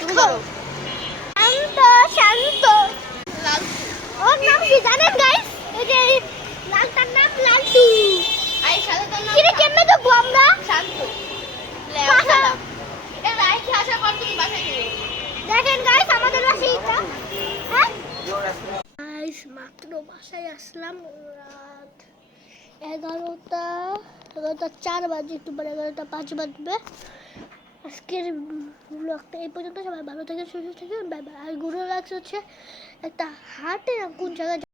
তুমি করো। শান্ত শান্ত ওর নাম কি জানেন গাইস? এই যে লালটার নাম লালটু। আই সাদাটার নাম কিরে কেমনে তো আমরা শান্ত। বাসা এটা রাইখে আসার পর তুমি বাসায় যাবে। দেখেন গাইস আমাদের বাসায় এটা। হ্যাঁ গাইস মাত্র বাসায় আসলাম রাত 11:04 বাজে, একটু পরে 11:05 বাজবে। আজকের ব্লগটা এই পর্যন্ত। সবাই ভালো থাকেন, সুস্থ থাকেন, বাই বাই। আর ঘুরে লাগছে হচ্ছে একটা হাটে কোন জায়গায়